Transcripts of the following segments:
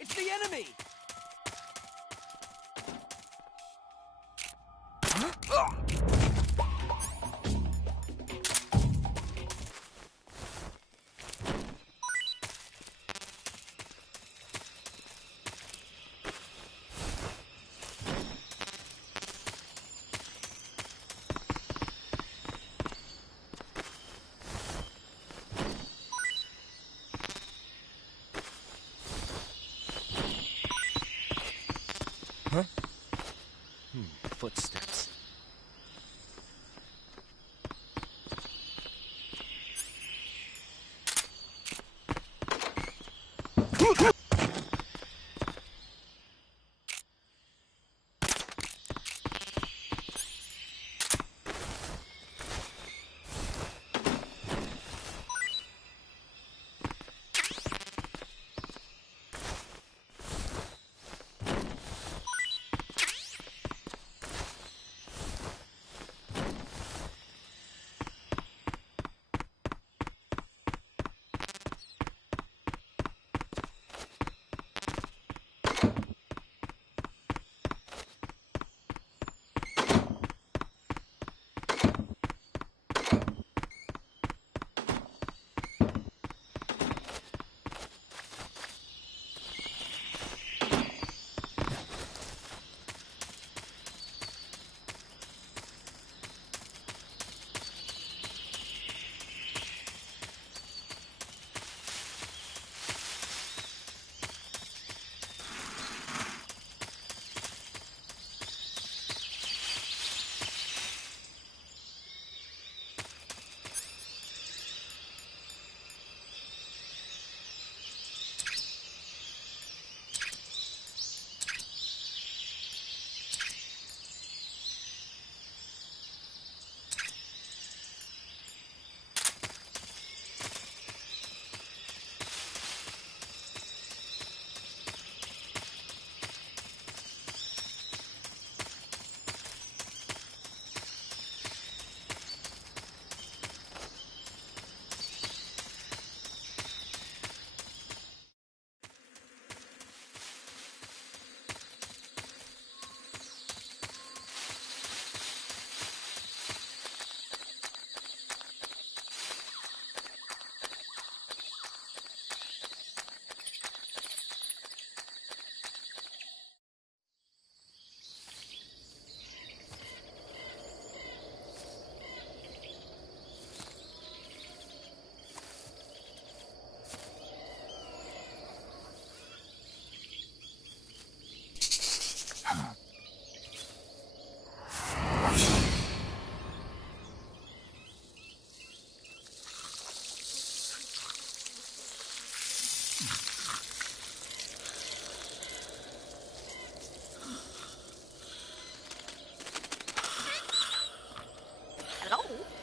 It's the enemy! Huh? Footsteps.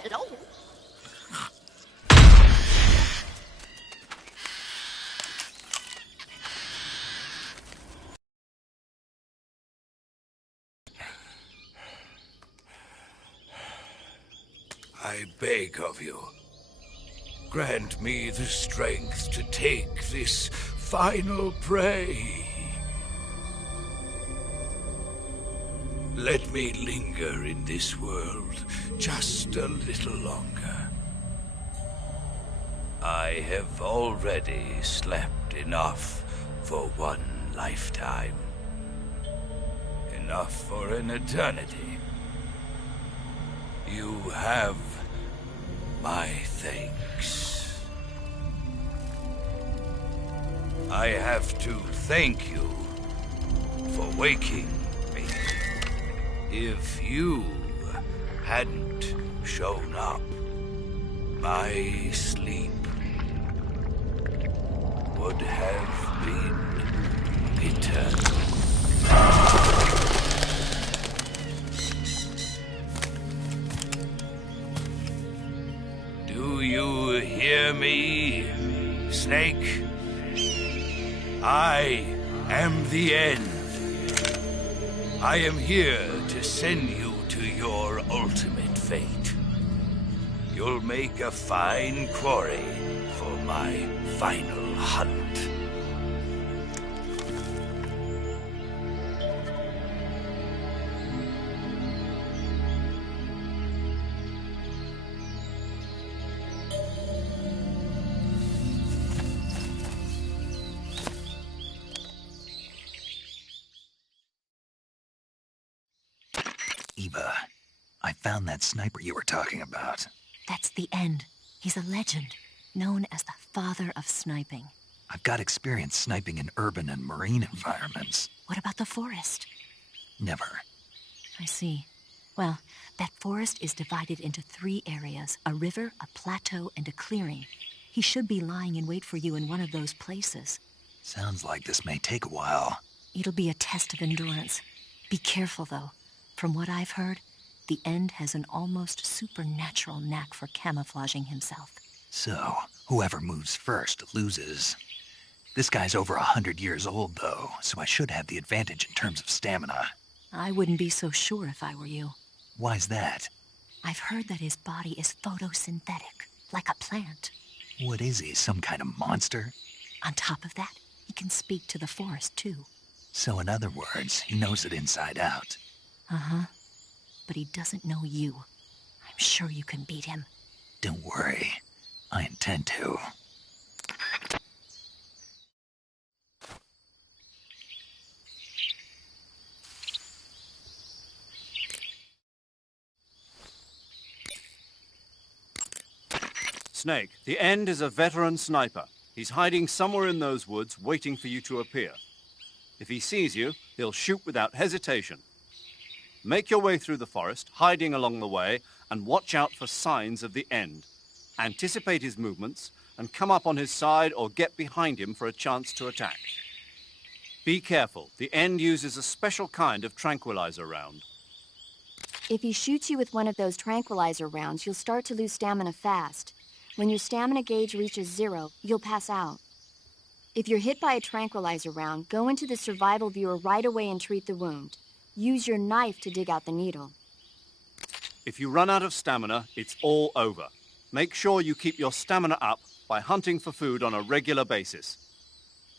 Hello? I beg of you, grant me the strength to take this final prey. Let me linger in this world just a little longer. I have already slept enough for one lifetime. Enough for an eternity. You have my thanks. I have to thank you for waking me. If you hadn't shown up, my sleep would have been eternal. Do you hear me, Snake? I am the end. I am here to send you to your ultimate fate. You'll make a fine quarry for my final hunt. Eva, I found that sniper you were talking about. That's the end. He's a legend, known as the father of sniping. I've got experience sniping in urban and marine environments. What about the forest? Never. I see. Well, that forest is divided into 3 areas, a river, a plateau, and a clearing. He should be lying in wait for you in one of those places. Sounds like this may take a while. It'll be a test of endurance. Be careful, though. From what I've heard, the End has an almost supernatural knack for camouflaging himself. So, whoever moves first loses. This guy's over 100 years old, though, so I should have the advantage in terms of stamina. I wouldn't be so sure if I were you. Why's that? I've heard that his body is photosynthetic, like a plant. What is he, some kind of monster? On top of that, he can speak to the forest, too. So in other words, he knows it inside out. Uh-huh. But he doesn't know you. I'm sure you can beat him. Don't worry. I intend to. Snake, the End is a veteran sniper. He's hiding somewhere in those woods, waiting for you to appear. If he sees you, he'll shoot without hesitation. Make your way through the forest, hiding along the way, and watch out for signs of the End. Anticipate his movements, and come up on his side or get behind him for a chance to attack. Be careful. The End uses a special kind of tranquilizer round. If he shoots you with one of those tranquilizer rounds, you'll start to lose stamina fast. When your stamina gauge reaches 0, you'll pass out. If you're hit by a tranquilizer round, go into the survival viewer right away and treat the wound. Use your knife to dig out the needle. If you run out of stamina, it's all over. Make sure you keep your stamina up by hunting for food on a regular basis.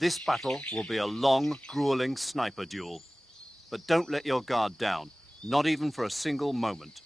This battle will be a long, grueling sniper duel. But don't let your guard down, not even for a single moment.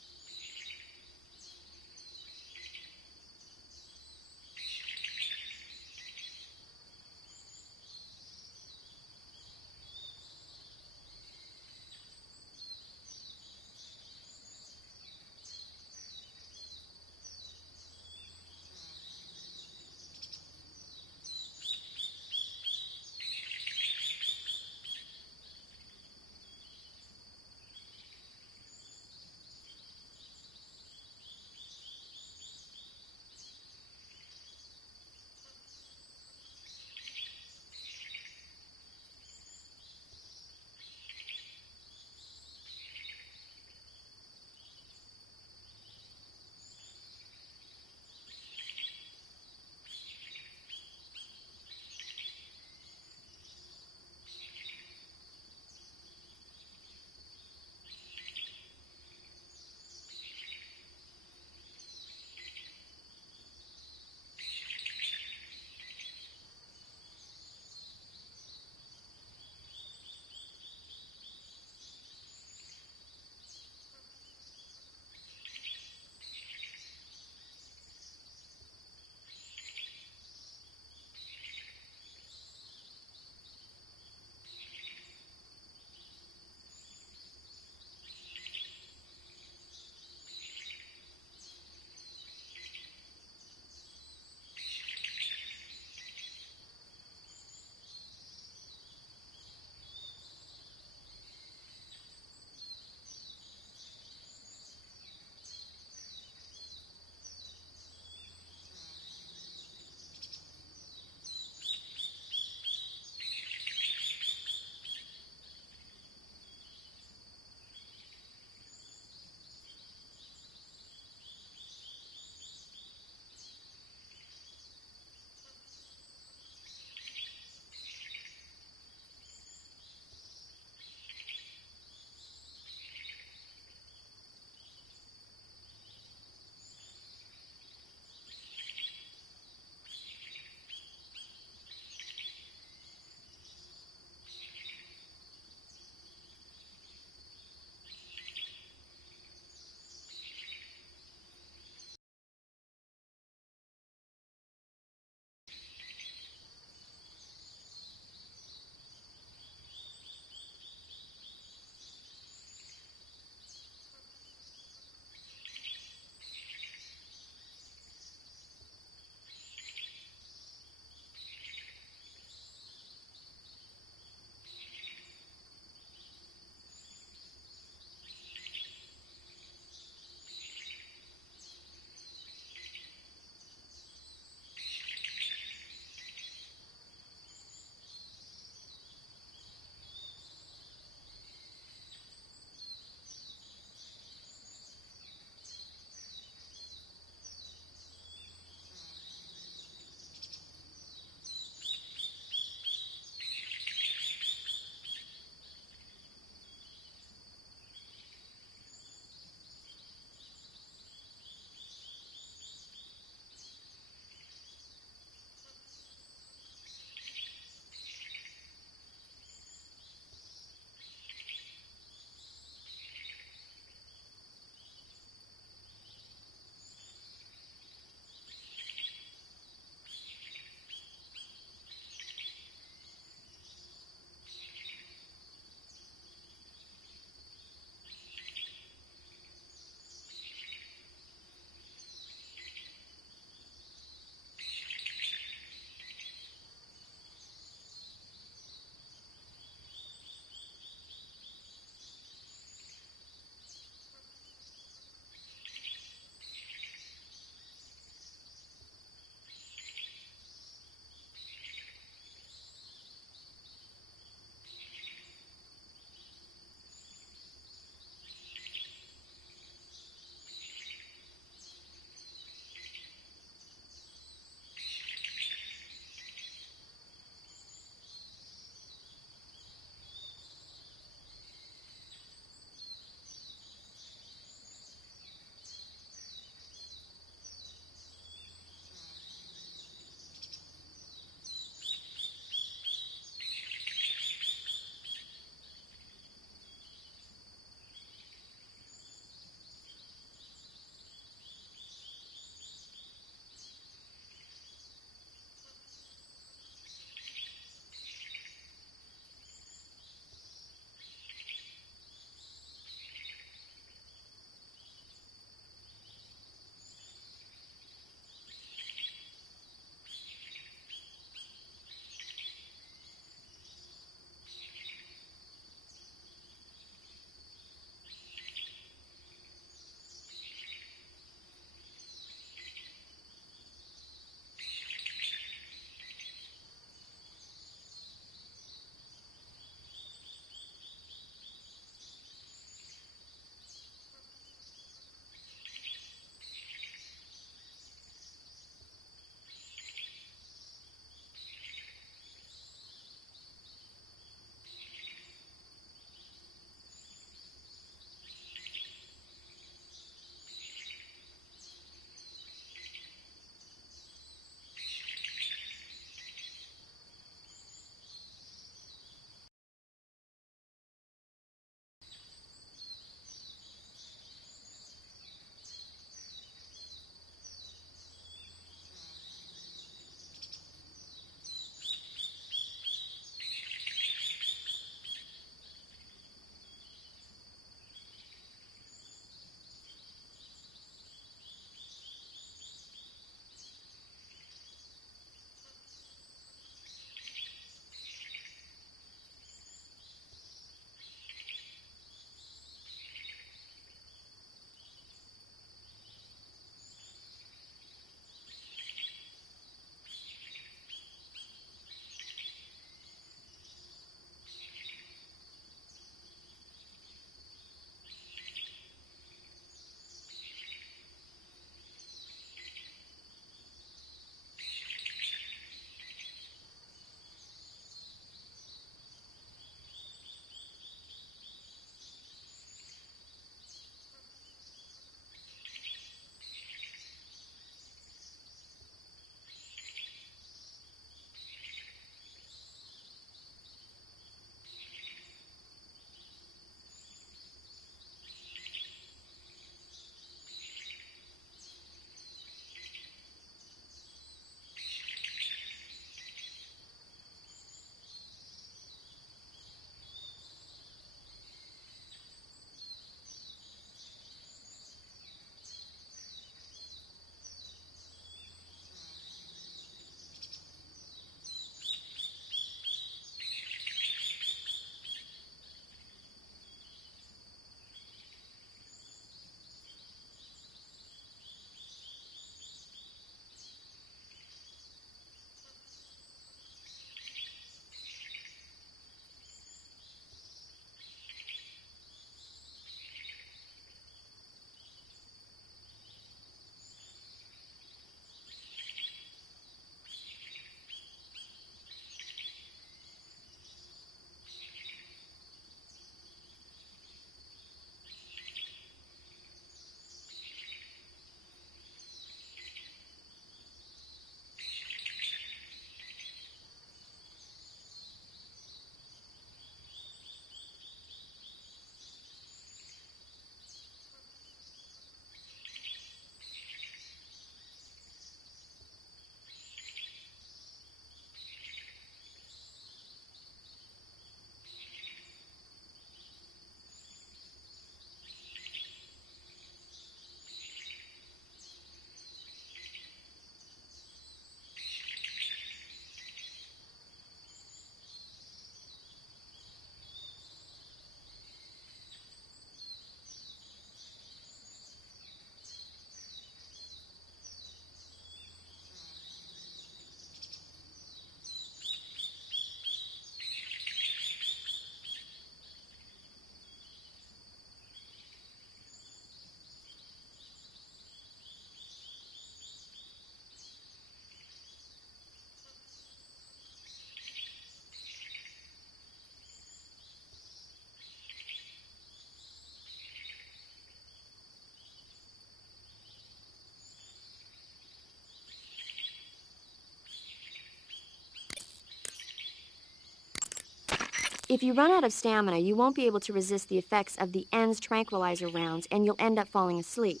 If you run out of stamina, you won't be able to resist the effects of the end's tranquilizer rounds, and you'll end up falling asleep.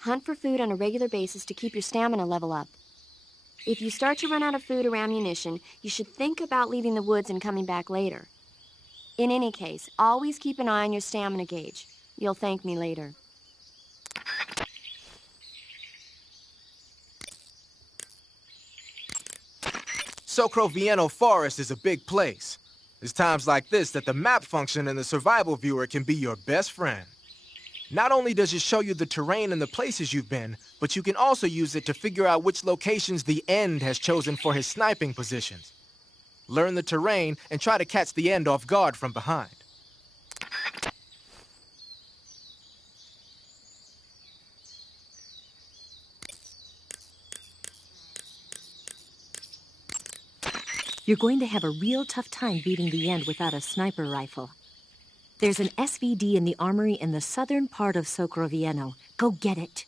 Hunt for food on a regular basis to keep your stamina level up. If you start to run out of food or ammunition, you should think about leaving the woods and coming back later. In any case, always keep an eye on your stamina gauge. You'll thank me later. Socrovieno Forest is a big place. It's times like this that the map function in the survival viewer can be your best friend. Not only does it show you the terrain and the places you've been, but you can also use it to figure out which locations the End has chosen for his sniping positions. Learn the terrain and try to catch the End off guard from behind. You're going to have a real tough time beating the End without a sniper rifle. There's an SVD in the armory in the southern part of Socrovieno. Go get it.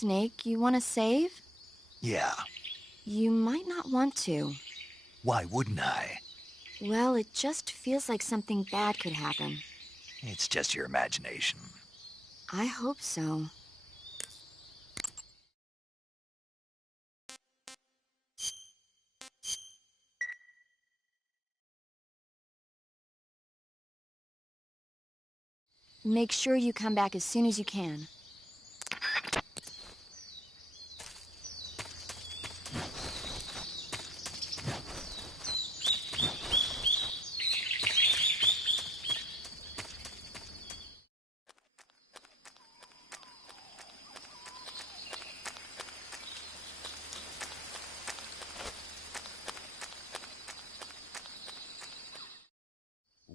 Snake you want to save? Yeah, You might not want to. why wouldn't I? Well, it just feels like something bad could happen. It's just your imagination. I hope so. Make sure you come back as soon as you can.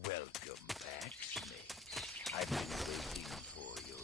Welcome back, Snake. I've been waiting for you.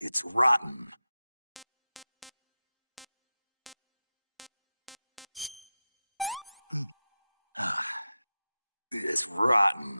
It's rotten. It is rotten.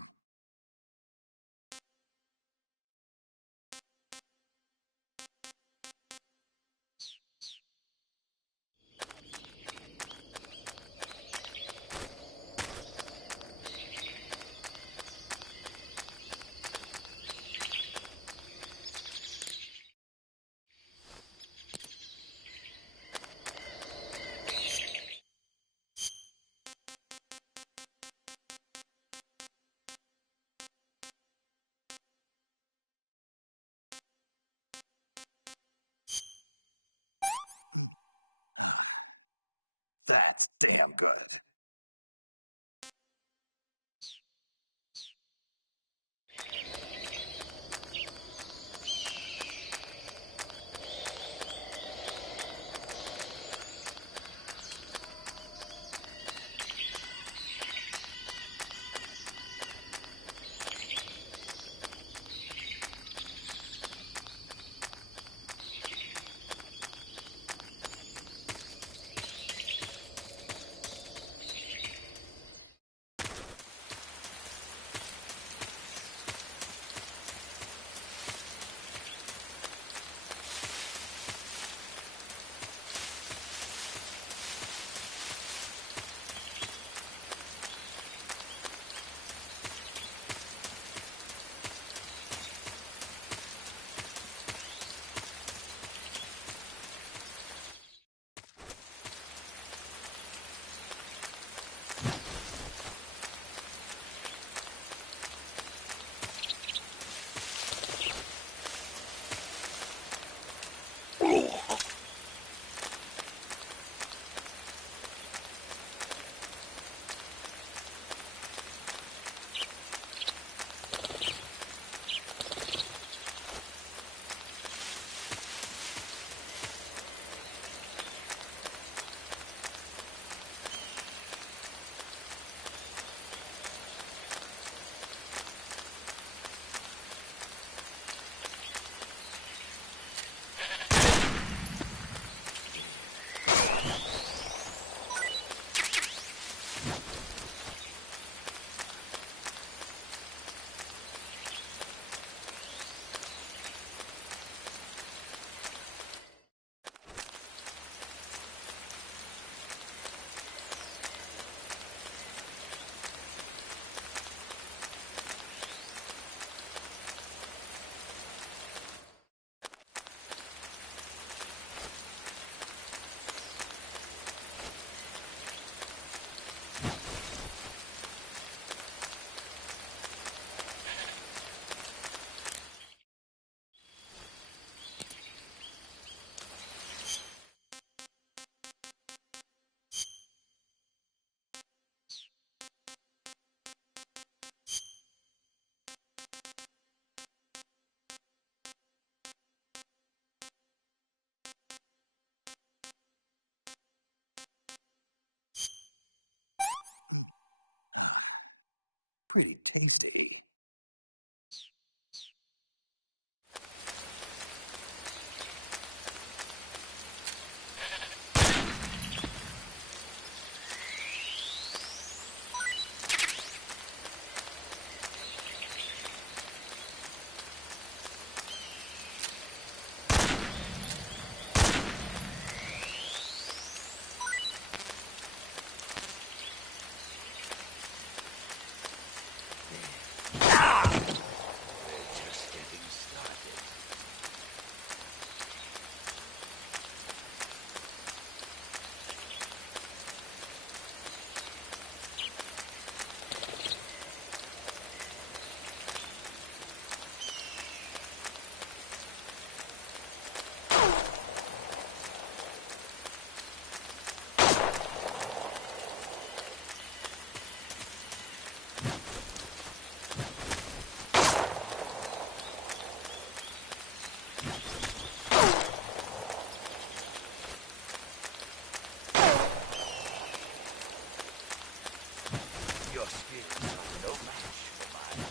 That's damn good. pretty tasty. Your skills are no match for mine.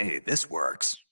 Hey, this works.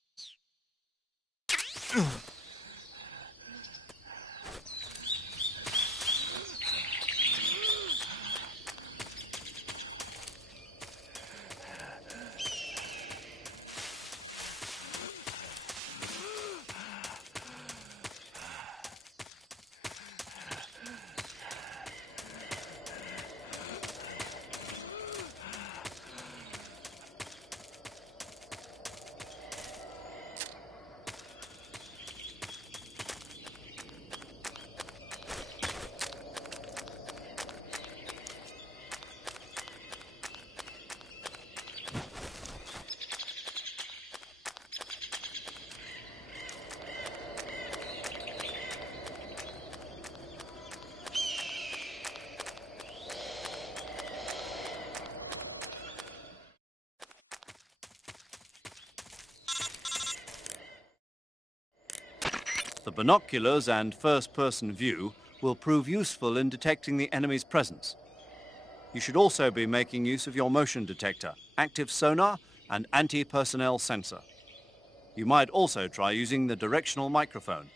The binoculars and first-person view will prove useful in detecting the enemy's presence. You should also be making use of your motion detector, active sonar, and anti-personnel sensor. You might also try using the directional microphone.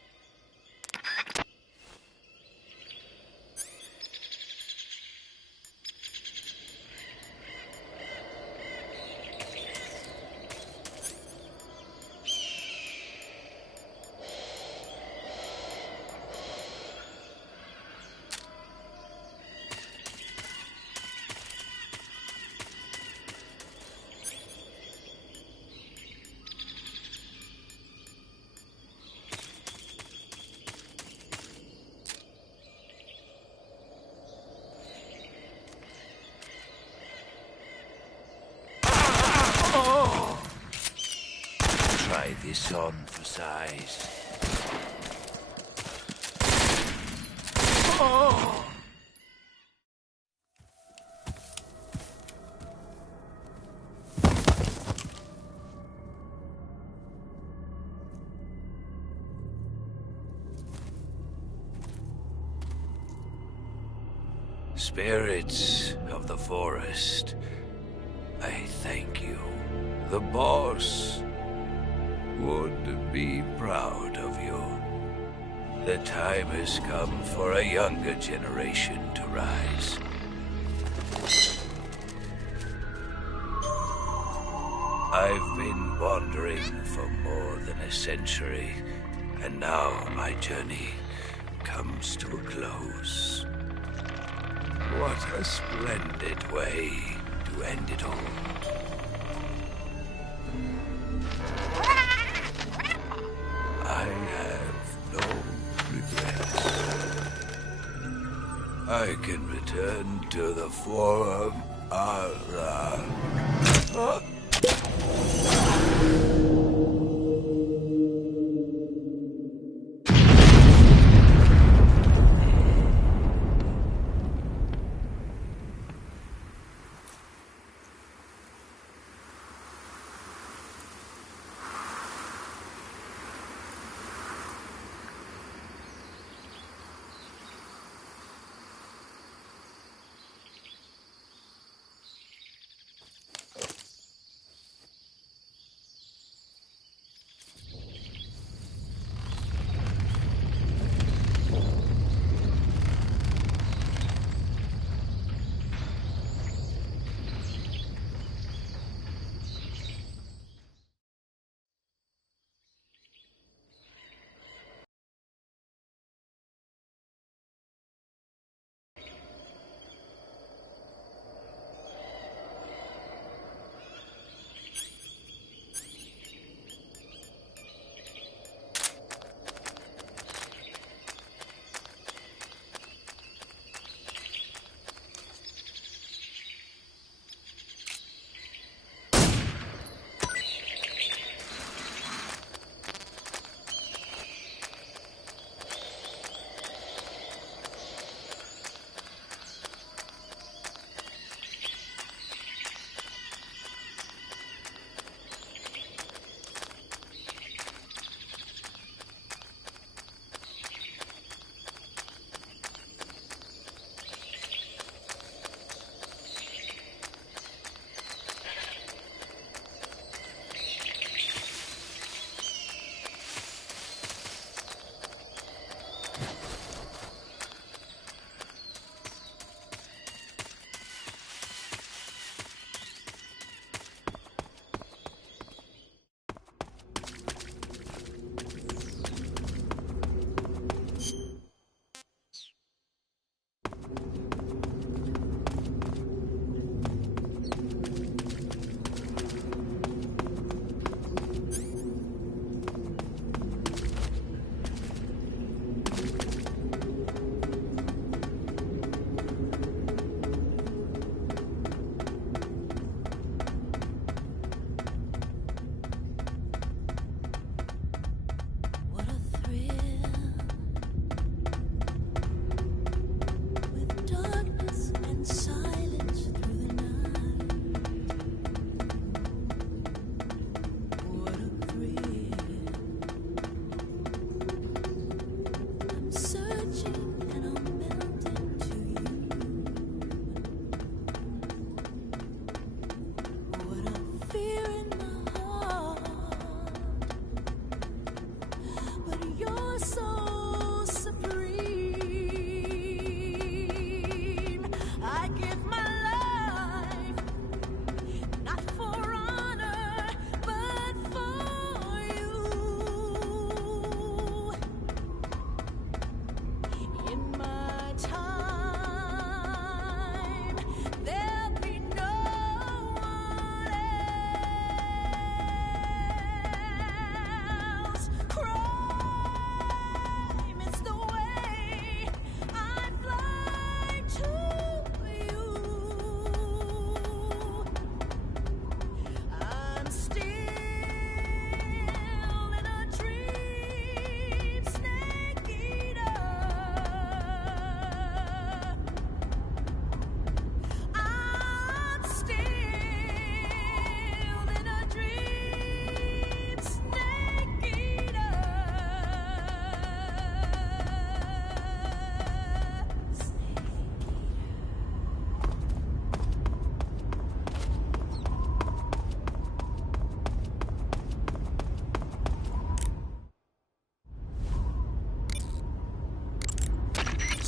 Try this on for size. Spirits of the forest, I thank you. The boss would be proud of you. The time has come for a younger generation to rise. I've been wandering for more than a century, and now my journey comes to a close. What a splendid way to end it all. I have no regrets. I can return to the Forum.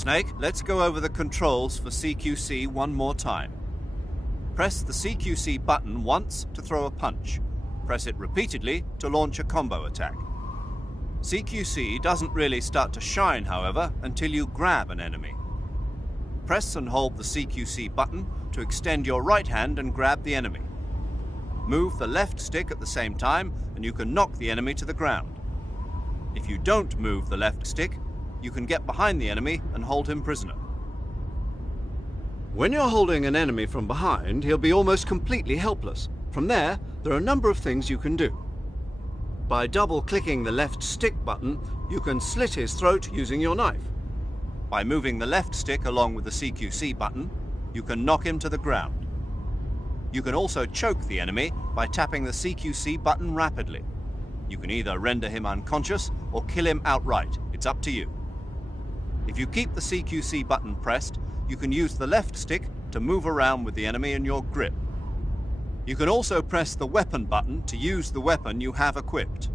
Snake, let's go over the controls for CQC one more time. Press the CQC button once to throw a punch. Press it repeatedly to launch a combo attack. CQC doesn't really start to shine, however, until you grab an enemy. Press and hold the CQC button to extend your right hand and grab the enemy. Move the left stick at the same time and you can knock the enemy to the ground. If you don't move the left stick, you can get behind the enemy and hold him prisoner. When you're holding an enemy from behind, he'll be almost completely helpless. From there are a number of things you can do. By double-clicking the left stick button, you can slit his throat using your knife. By moving the left stick along with the CQC button, you can knock him to the ground. You can also choke the enemy by tapping the CQC button rapidly. You can either render him unconscious or kill him outright. It's up to you. If you keep the CQC button pressed, you can use the left stick to move around with the enemy in your grip. You can also press the weapon button to use the weapon you have equipped.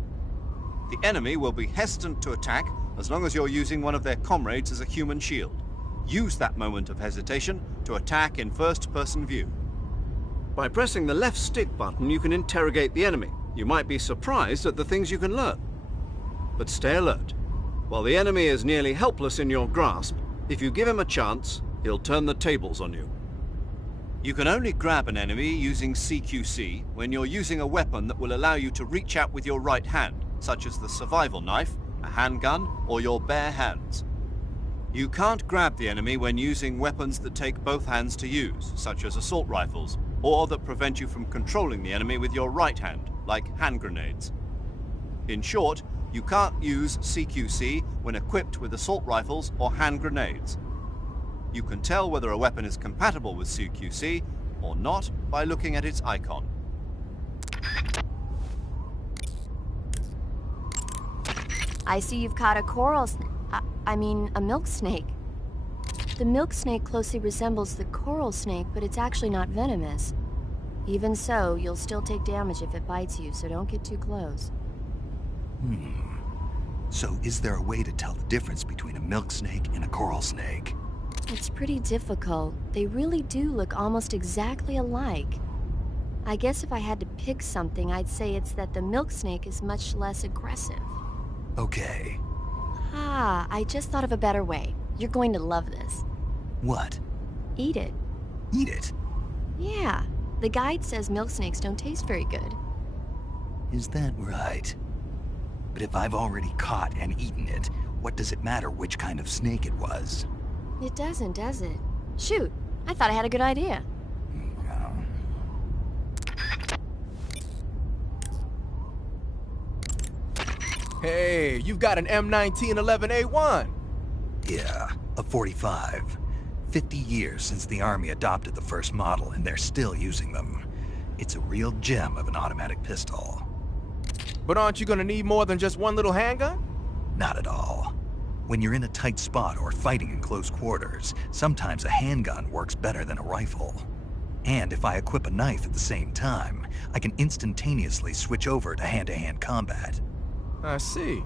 The enemy will be hesitant to attack as long as you're using one of their comrades as a human shield. Use that moment of hesitation to attack in first-person view. By pressing the left stick button, you can interrogate the enemy. You might be surprised at the things you can learn. But stay alert. While the enemy is nearly helpless in your grasp, if you give him a chance, he'll turn the tables on you. You can only grab an enemy using CQC when you're using a weapon that will allow you to reach out with your right hand, such as the survival knife, a handgun, or your bare hands. You can't grab the enemy when using weapons that take both hands to use, such as assault rifles, or that prevent you from controlling the enemy with your right hand, like hand grenades. In short, you can't use CQC when equipped with assault rifles or hand grenades. You can tell whether a weapon is compatible with CQC or not by looking at its icon. I see you've caught a a milk snake. The milk snake closely resembles the coral snake, but it's actually not venomous. Even so, you'll still take damage if it bites you, so don't get too close. So is there a way to tell the difference between a milk snake and a coral snake? It's pretty difficult. They really do look almost exactly alike. I guess if I had to pick something, I'd say it's that the milk snake is much less aggressive. Okay. I just thought of a better way. You're going to love this. What? Eat it. Eat it? Yeah. The guide says milk snakes don't taste very good. Is that right? But if I've already caught and eaten it, what does it matter which kind of snake it was? It doesn't, does it? Shoot, I thought I had a good idea. Hey, you've got an M1911A1. Yeah, a 45. 50 years since the Army adopted the first model, and they're still using them. It's a real gem of an automatic pistol. But aren't you gonna need more than just one little handgun? Not at all. When you're in a tight spot or fighting in close quarters, sometimes a handgun works better than a rifle. And if I equip a knife at the same time, I can instantaneously switch over to hand-to-hand combat. I see.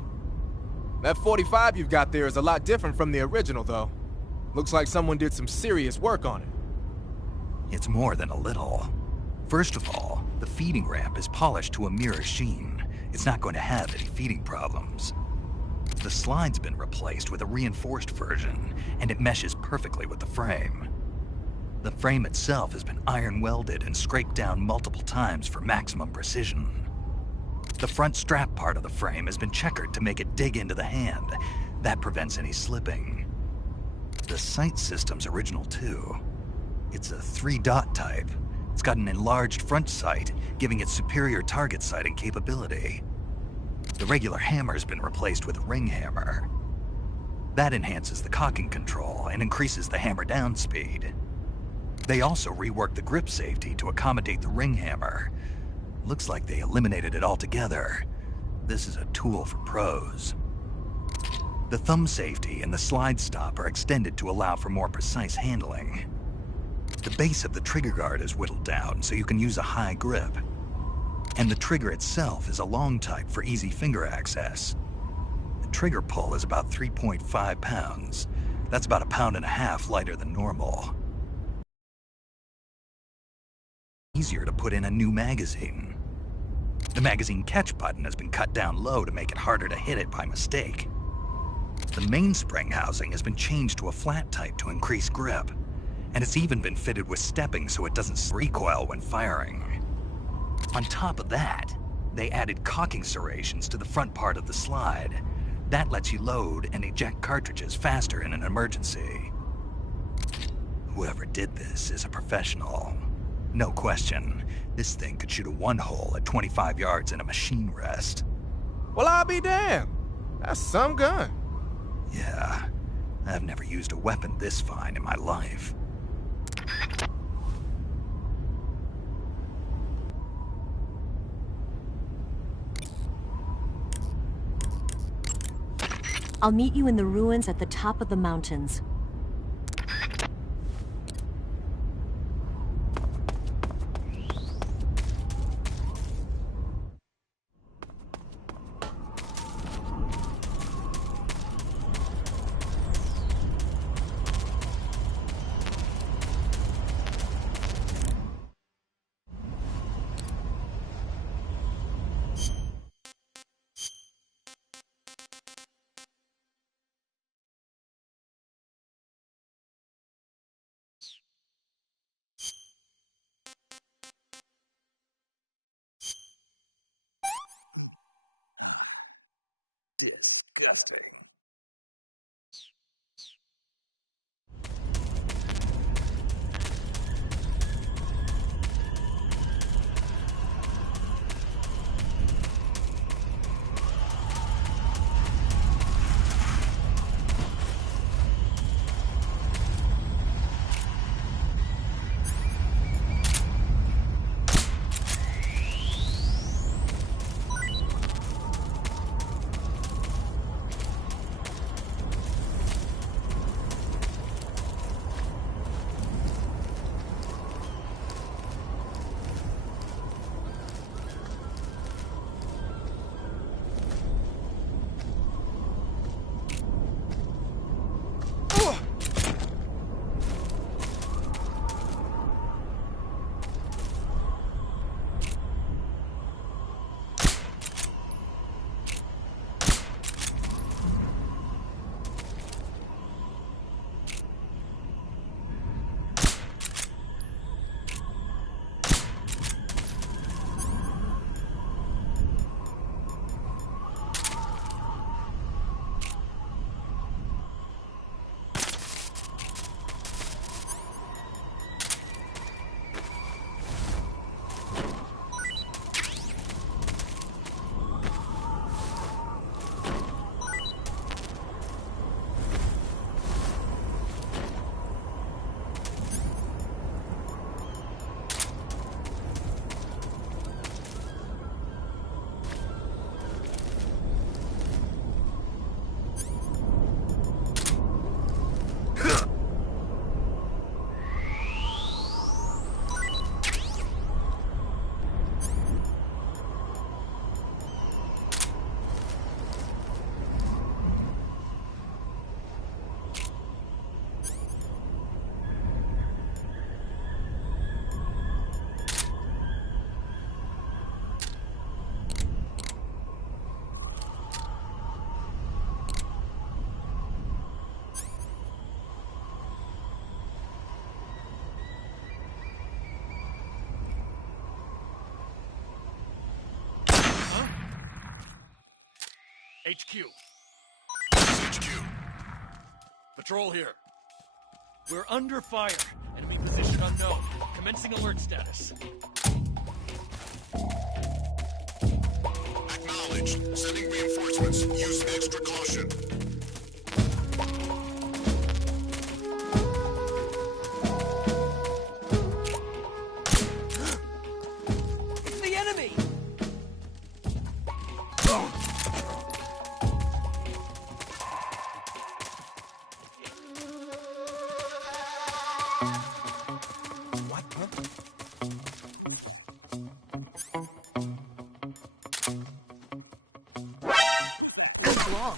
That 45 you've got there is a lot different from the original, though. Looks like someone did some serious work on it. It's more than a little. First of all, the feeding ramp is polished to a mirror sheen. It's not going to have any feeding problems. The slide's been replaced with a reinforced version, and it meshes perfectly with the frame. The frame itself has been iron welded and scraped down multiple times for maximum precision. The front strap part of the frame has been checkered to make it dig into the hand. That prevents any slipping. The sight system's original too. It's a 3-dot type. It's got an enlarged front sight, giving it superior target sighting capability. The regular hammer's been replaced with a ring hammer. That enhances the cocking control and increases the hammer down speed. They also reworked the grip safety to accommodate the ring hammer. Looks like they eliminated it altogether. This is a tool for pros. The thumb safety and the slide stop are extended to allow for more precise handling. The base of the trigger guard is whittled down so you can use a high grip. And the trigger itself is a long type for easy finger access. The trigger pull is about 3.5 pounds. That's about 1.5 pounds lighter than normal. Easier to put in a new magazine. The magazine catch button has been cut down low to make it harder to hit it by mistake. The mainspring housing has been changed to a flat type to increase grip, and it's even been fitted with stepping so it doesn't recoil when firing. On top of that, they added cocking serrations to the front part of the slide. That lets you load and eject cartridges faster in an emergency. Whoever did this is a professional. No question, this thing could shoot a one-hole at 25 yards in a machine rest. Well, I'll be damned. That's some gun. Yeah, I've never used a weapon this fine in my life. I'll meet you in the ruins at the top of the mountains. Disgusting. HQ. HQ. Patrol here. We're under fire. Enemy position unknown. Commencing alert status. Acknowledged. Sending reinforcements. Use extra caution. It's the enemy! What, huh? What's wrong?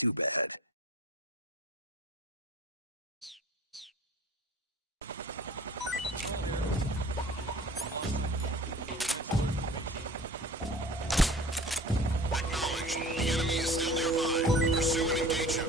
too bad. Acknowledged. The enemy is still nearby. Pursue and engage him.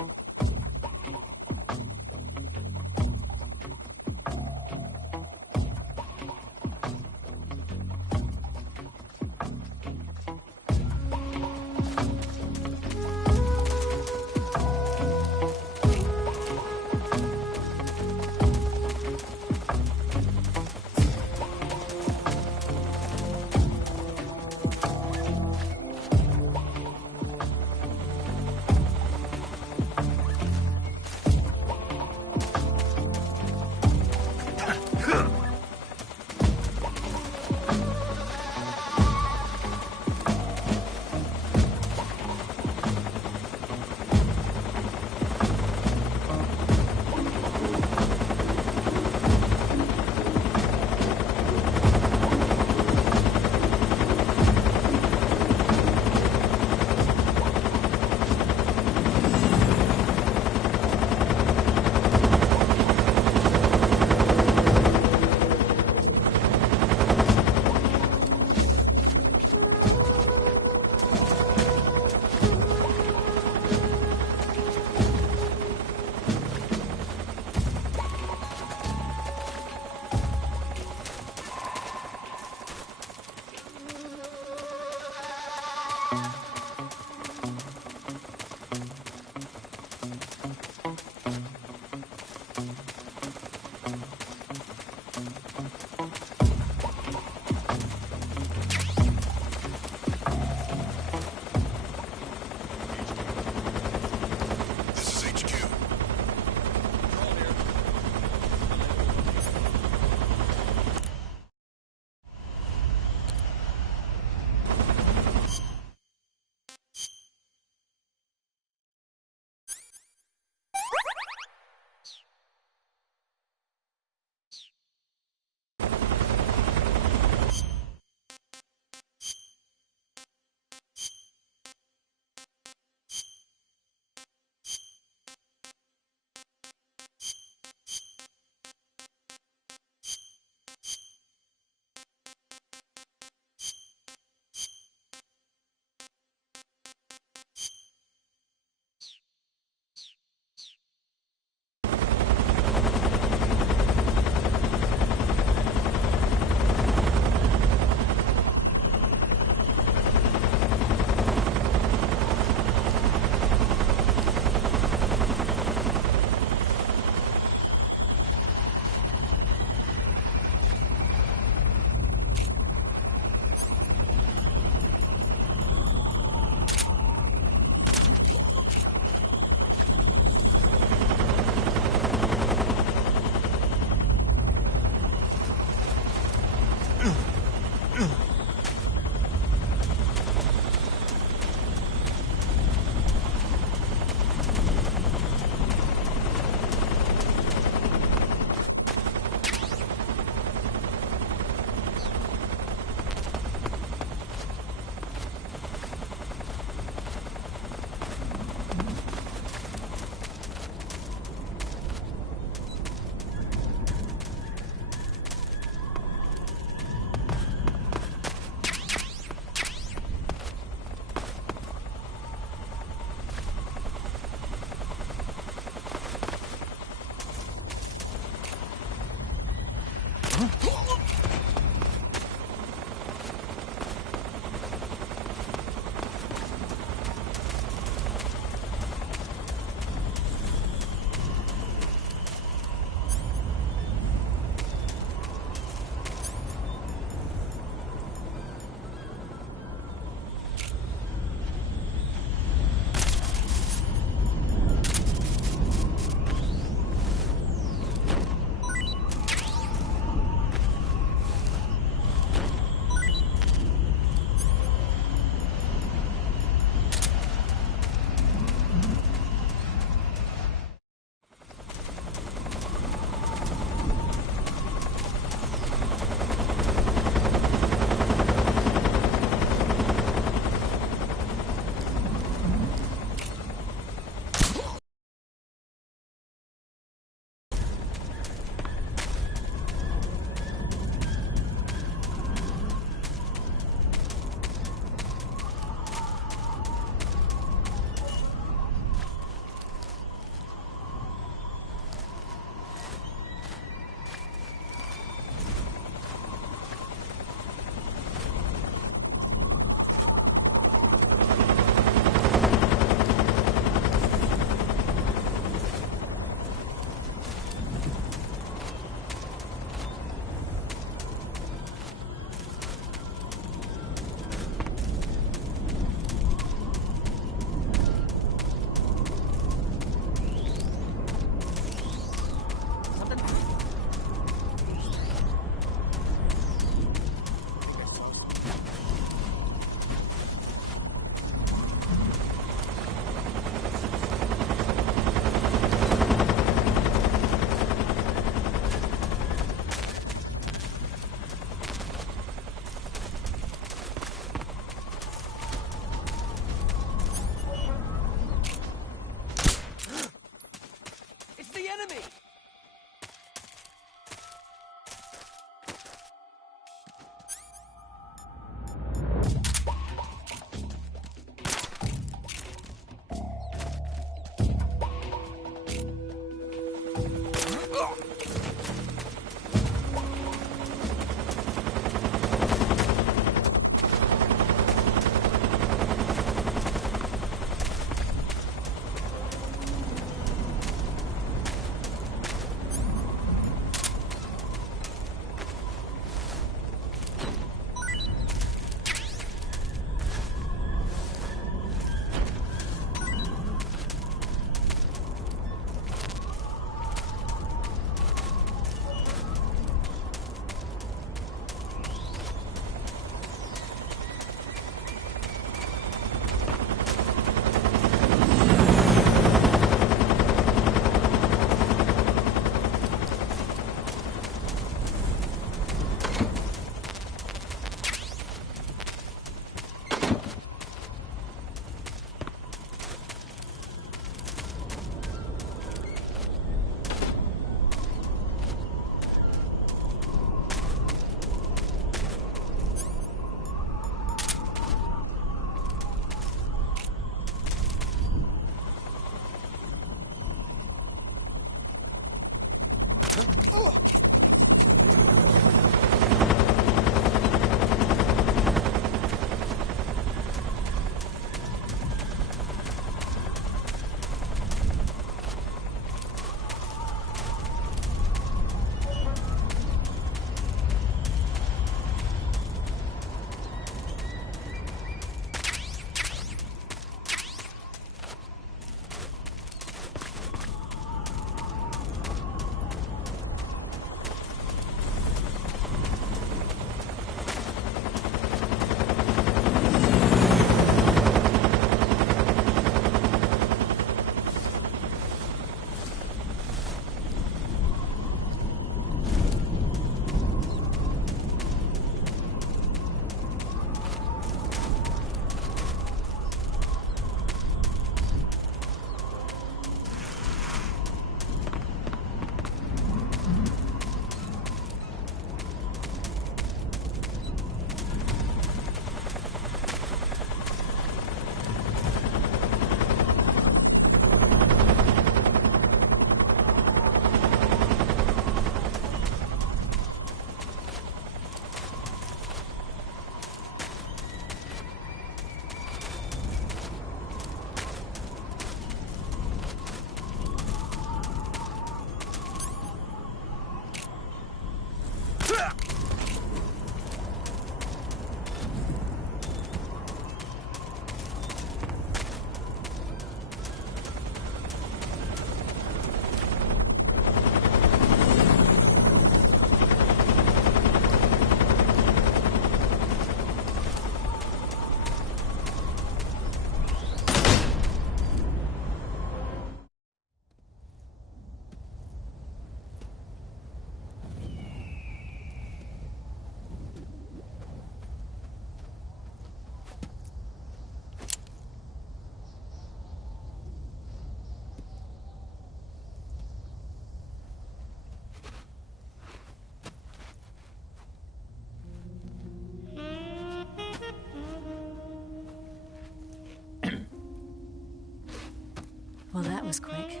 was quick.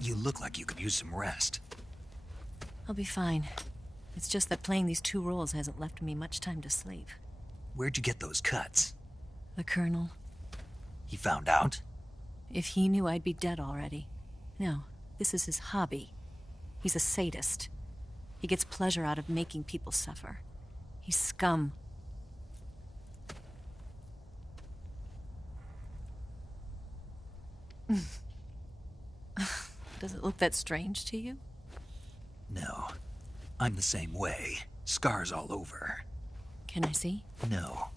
You look like you could use some rest. I'll be fine. It's just that playing these 2 roles hasn't left me much time to sleep. Where'd you get those cuts? The Colonel. He found out? If he knew, I'd be dead already. No, this is his hobby. He's a sadist. He gets pleasure out of making people suffer. He's scum. Does it look that strange to you? No. I'm the same way. Scars all over. Can I see? No.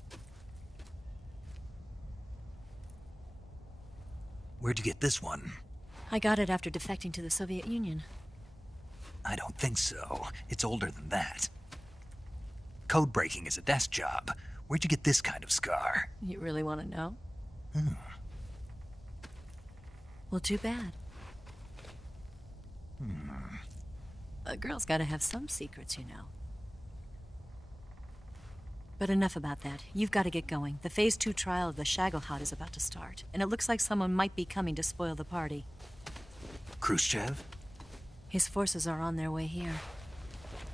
Where'd you get this one? I got it after defecting to the Soviet Union. I don't think so. It's older than that. Code breaking is a desk job. Where'd you get this kind of scar? You really want to know? Well, too bad. A girl's got to have some secrets, you know. But enough about that. You've got to get going. The Phase 2 trial of the Shagohod is about to start, and it looks like someone might be coming to spoil the party. Khrushchev? His forces are on their way here.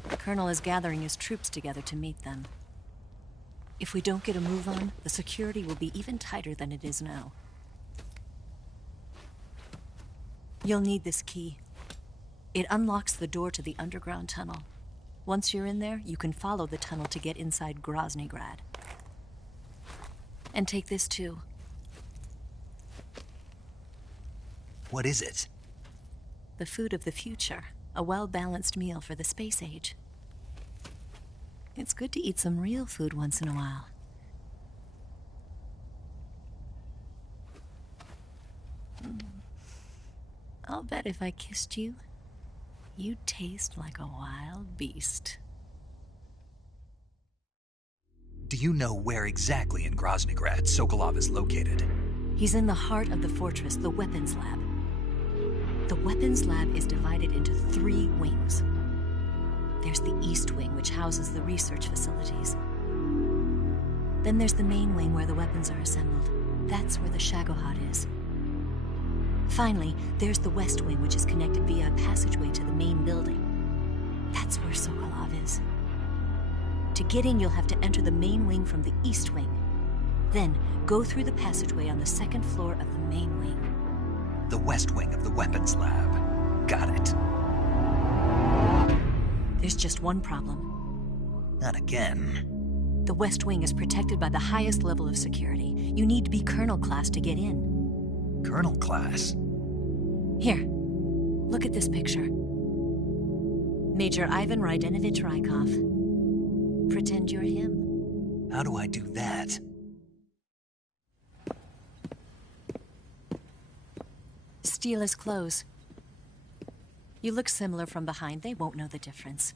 The Colonel is gathering his troops together to meet them. If we don't get a move on, the security will be even tighter than it is now. You'll need this key. It unlocks the door to the underground tunnel. Once you're in there, you can follow the tunnel to get inside Groznygrad. And take this too. What is it? The food of the future. A well-balanced meal for the space age. It's good to eat some real food once in a while. I'll bet if I kissed you, you'd taste like a wild beast. Do you know where exactly in Groznygrad Sokolov is located? He's in the heart of the fortress, the weapons lab. The weapons lab is divided into 3 wings. There's the East Wing, which houses the research facilities. Then there's the main wing where the weapons are assembled. That's where the Shagohod is. Finally, there's the West Wing, which is connected via a passageway to the main building. That's where Sokolov is. To get in, you'll have to enter the main wing from the East Wing. Then, go through the passageway on the 2nd floor of the main wing. The West Wing of the weapons lab. Got it. There's just one problem. Not again. The West Wing is protected by the highest level of security. You need to be Colonel class to get in. Colonel class? Here, look at this picture. Major Ivan Rydenovich Rykov. Pretend you're him. How do I do that? Steal his clothes. You look similar from behind. They won't know the difference.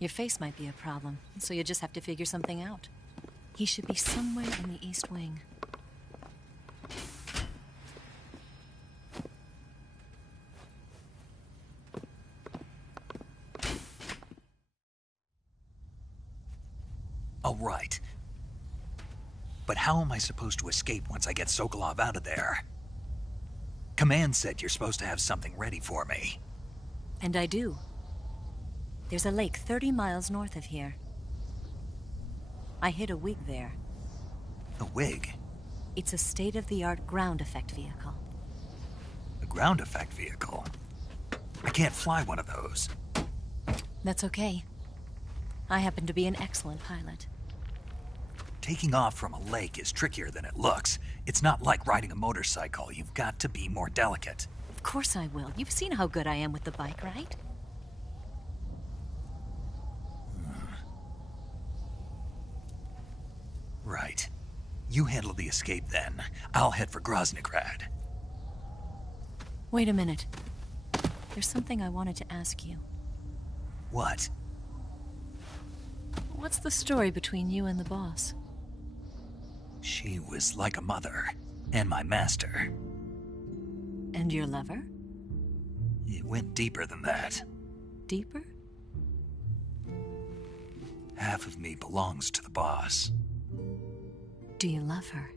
Your face might be a problem, so you just have to figure something out. He should be somewhere in the East Wing. All right. But how am I supposed to escape once I get Sokolov out of there? Command said you're supposed to have something ready for me. And I do. There's a lake 30 miles north of here. I hid a wig there. A wig? It's a state-of-the-art ground effect vehicle. A ground effect vehicle? I can't fly one of those. That's okay. I happen to be an excellent pilot. Taking off from a lake is trickier than it looks. It's not like riding a motorcycle. You've got to be more delicate. Of course I will. You've seen how good I am with the bike, right? Right. You handle the escape then. I'll head for Groznygrad. Wait a minute. There's something I wanted to ask you. What? What's the story between you and the boss? She was like a mother, and my master. And your lover? It went deeper than that. Deeper? Half of me belongs to the boss. Do you love her?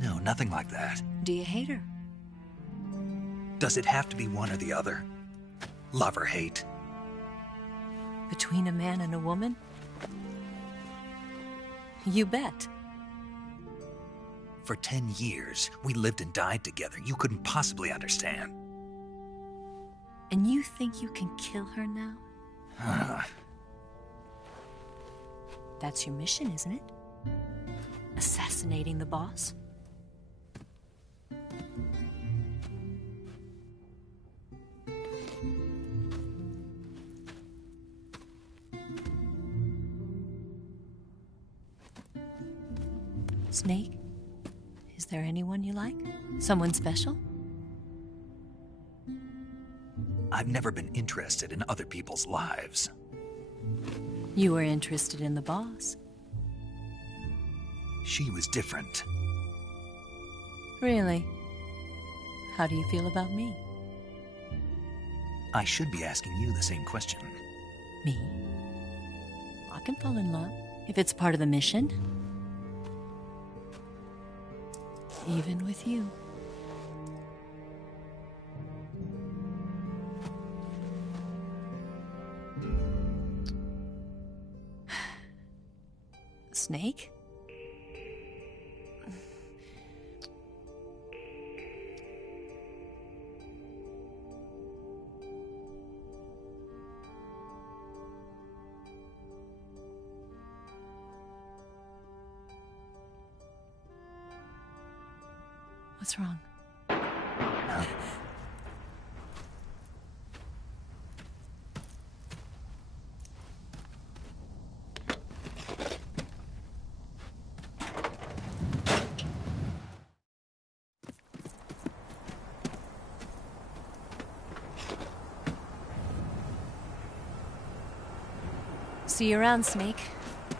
No, nothing like that. Do you hate her? Does it have to be one or the other? Love or hate? Between a man and a woman? You bet. For 10 years, we lived and died together. You couldn't possibly understand. And you think you can kill her now? That's your mission, isn't it? Assassinating the boss? Snake? Is there anyone you like? Someone special? I've never been interested in other people's lives. You were interested in the boss. She was different. Really? How do you feel about me? I should be asking you the same question. Me? I can fall in love if it's part of the mission. Even with you. Snake? What's wrong? See you around, Snake.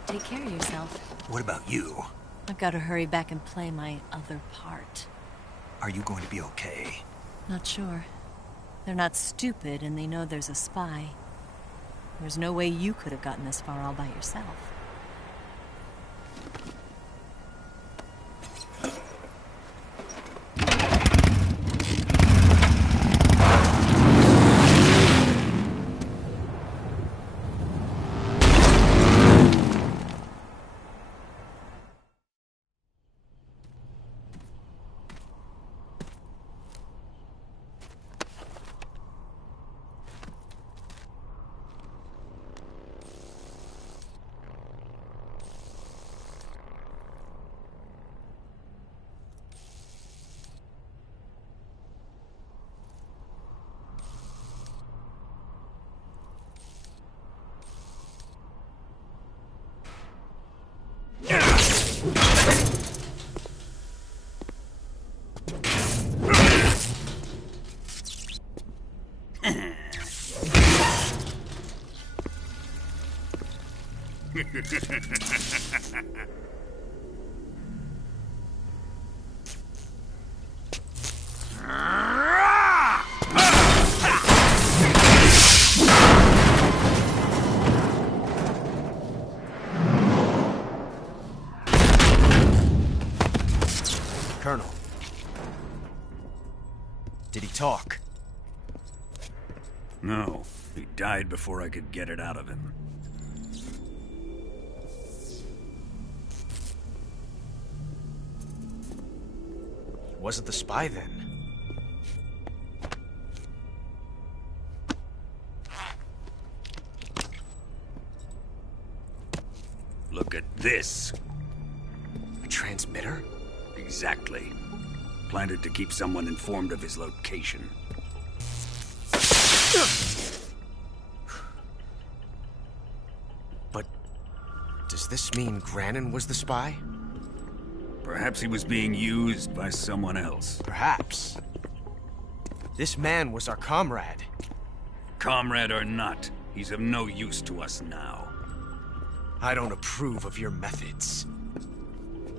Take care of yourself. What about you? I've got to hurry back and play my other part. Are you going to be okay? Not sure. They're not stupid, and they know there's a spy. There's no way you could have gotten this far all by yourself. Colonel. Did he talk? No, he died before I could get it out of him. Wasn't the spy then? Look at this. A transmitter? Exactly. Planted to keep someone informed of his location. But does this mean Grannon was the spy? Perhaps he was being used by someone else. Perhaps. This man was our comrade. Comrade or not, he's of no use to us now. I don't approve of your methods.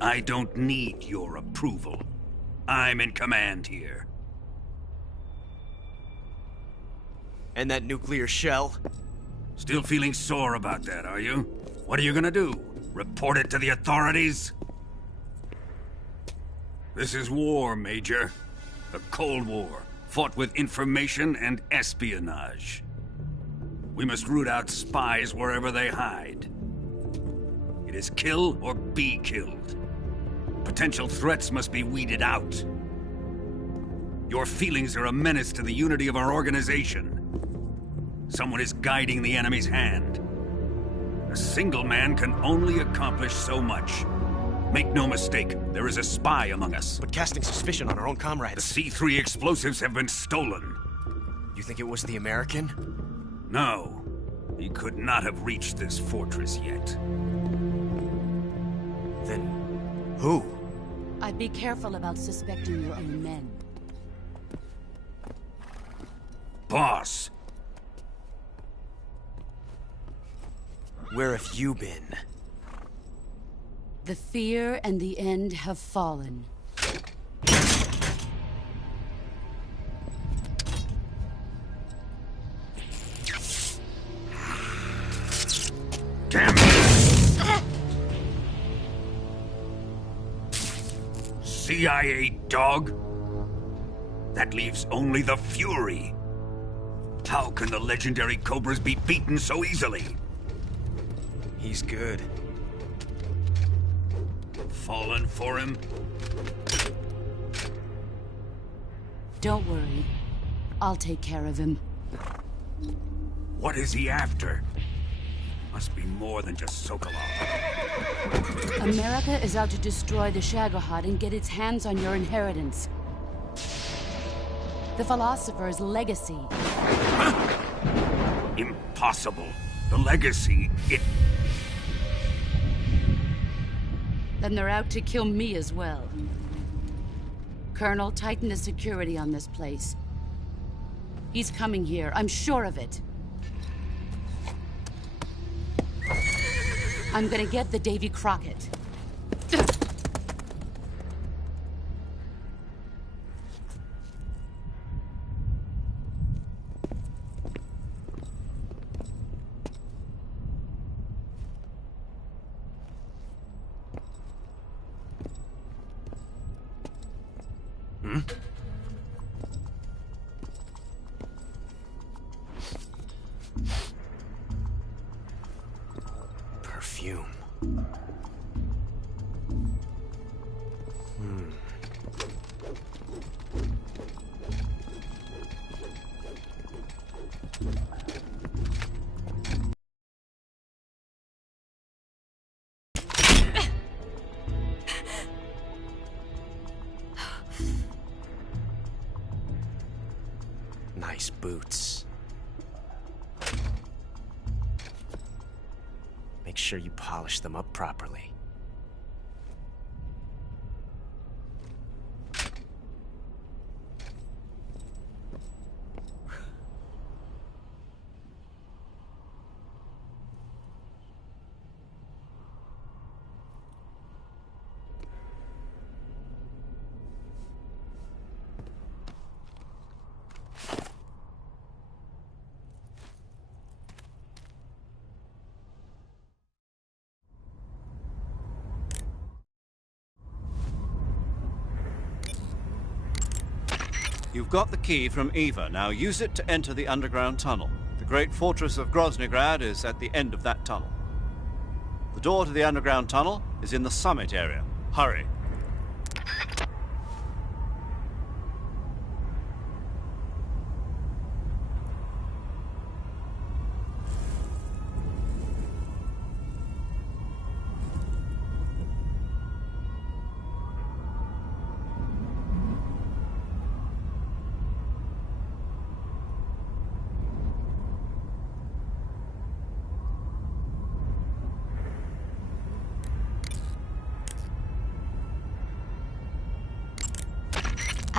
I don't need your approval. I'm in command here. And that nuclear shell? Still feeling sore about that, are you? What are you gonna do? Report it to the authorities? This is war, Major. A Cold War, fought with information and espionage. We must root out spies wherever they hide. It is kill or be killed. Potential threats must be weeded out. Your feelings are a menace to the unity of our organization. Someone is guiding the enemy's hand. A single man can only accomplish so much. Make no mistake, there is a spy among us. But casting suspicion on our own The comrades. C3 explosives have been stolen. You think it was the American? No, he could not have reached this fortress yet. Then who? I'd be careful about suspecting your own men. Boss, Where have you been? The fear and the end have fallen. damn it! CIA dog? That leaves only the Fury. How can the legendary Cobras be beaten so easily? He's good. Fallen for him? Don't worry. I'll take care of him. What is he after? Must be more than just Sokolov. America is out to destroy the Shagohod and get its hands on your inheritance. The philosopher's legacy. Impossible. The legacy, Then they're out to kill me as well. Colonel, tighten the security on this place. He's coming here, I'm sure of it. I'm gonna get the Davy Crockett. Perfume. Nice boots. Make sure you polish them up properly. You've got the key from Eva. Now use it to enter the underground tunnel. The great fortress of Groznygrad is at the end of that tunnel. The door to the underground tunnel is in the summit area. Hurry.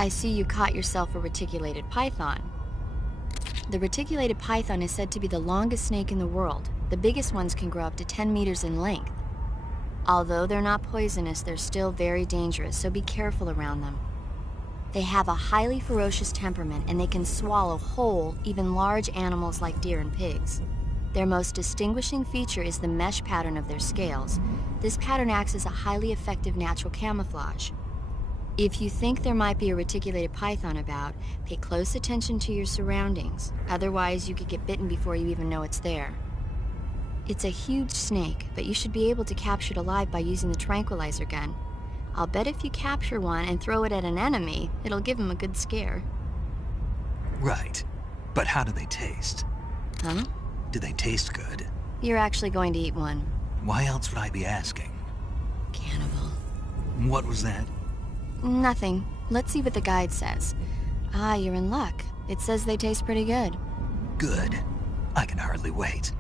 I see you caught yourself a reticulated python. The reticulated python is said to be the longest snake in the world. The biggest ones can grow up to 10 meters in length. Although they're not poisonous, they're still very dangerous, so be careful around them. They have a highly ferocious temperament, and they can swallow whole, even large animals like deer and pigs. Their most distinguishing feature is the mesh pattern of their scales. This pattern acts as a highly effective natural camouflage. If you think there might be a reticulated python about, pay close attention to your surroundings. Otherwise, you could get bitten before you even know it's there. It's a huge snake, but you should be able to capture it alive by using the tranquilizer gun. I'll bet if you capture one and throw it at an enemy, it'll give him a good scare. Right. But how do they taste? Huh? Do they taste good? You're actually going to eat one. Why else would I be asking? Cannibal. What was that? Nothing. Let's see what the guide says. Ah, you're in luck. It says they taste pretty good. Good. I can hardly wait.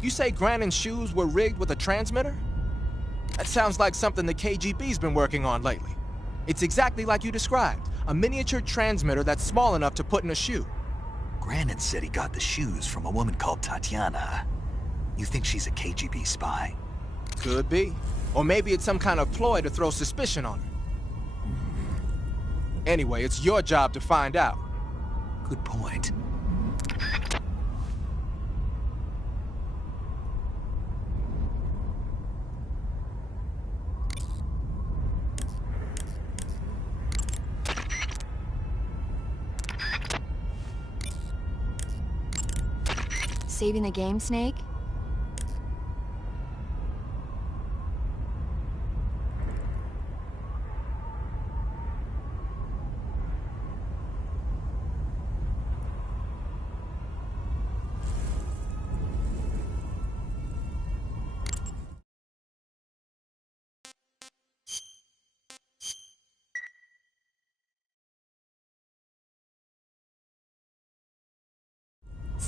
You say Grannon's shoes were rigged with a transmitter? That sounds like something the KGB's been working on lately. It's exactly like you described, a miniature transmitter that's small enough to put in a shoe. Grannon said he got the shoes from a woman called Tatiana. You think she's a KGB spy? Could be. Or maybe it's some kind of ploy to throw suspicion on her. Anyway, it's your job to find out. Good point. Saving the game, Snake?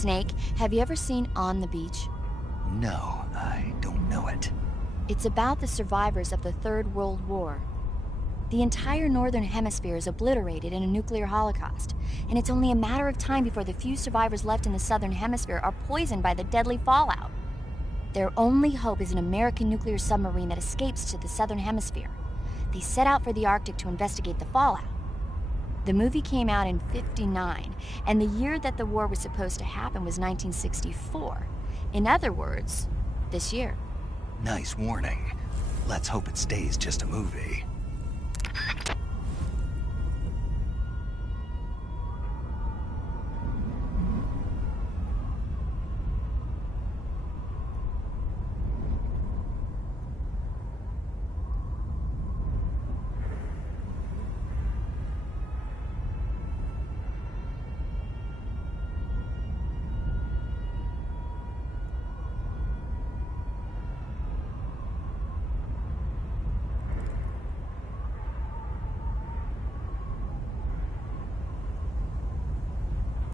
Snake, have you ever seen On the Beach? No, I don't know it. It's about the survivors of the Third World War. The entire Northern Hemisphere is obliterated in a nuclear holocaust, and it's only a matter of time before the few survivors left in the Southern Hemisphere are poisoned by the deadly fallout. Their only hope is an American nuclear submarine that escapes to the Southern Hemisphere. They set out for the Arctic to investigate the fallout. The movie came out in '59, and the year that the war was supposed to happen was 1964. In other words, this year. Nice warning. Let's hope it stays just a movie.